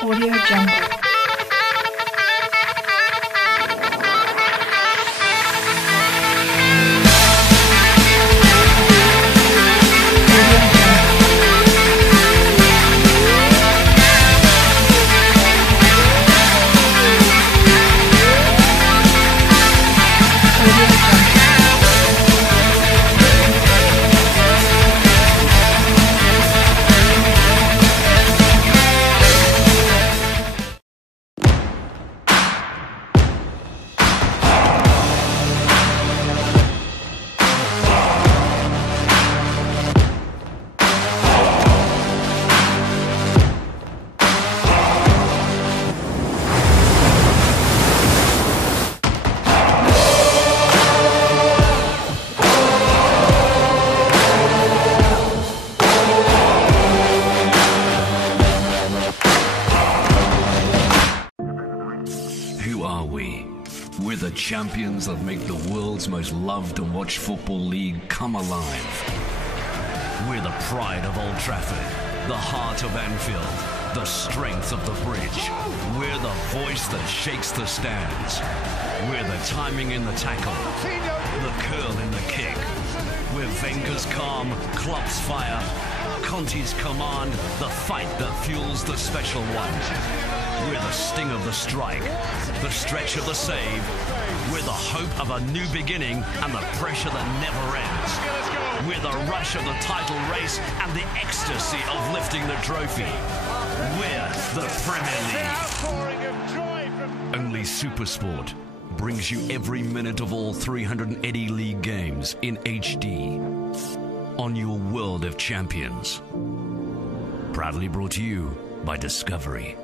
Audio Jungle. We're the champions that make the world's most loved and watched football league come alive. We're the pride of Old Trafford, the heart of Anfield, the strength of the bridge. We're the voice that shakes the stands. We're the timing in the tackle, the curl in the kick. We're Wenger's calm, Klopp's fire, Conte's command, the fight that fuels the special one. We're the sting of the strike, the stretch of the save. We're the hope of a new beginning and the pressure that never ends. We're the rush of the title race and the ecstasy of lifting the trophy. We're the Premier League. Only SuperSport brings you every minute of all 380 league games in HD on your World of Champions. Proudly brought to you by Discovery.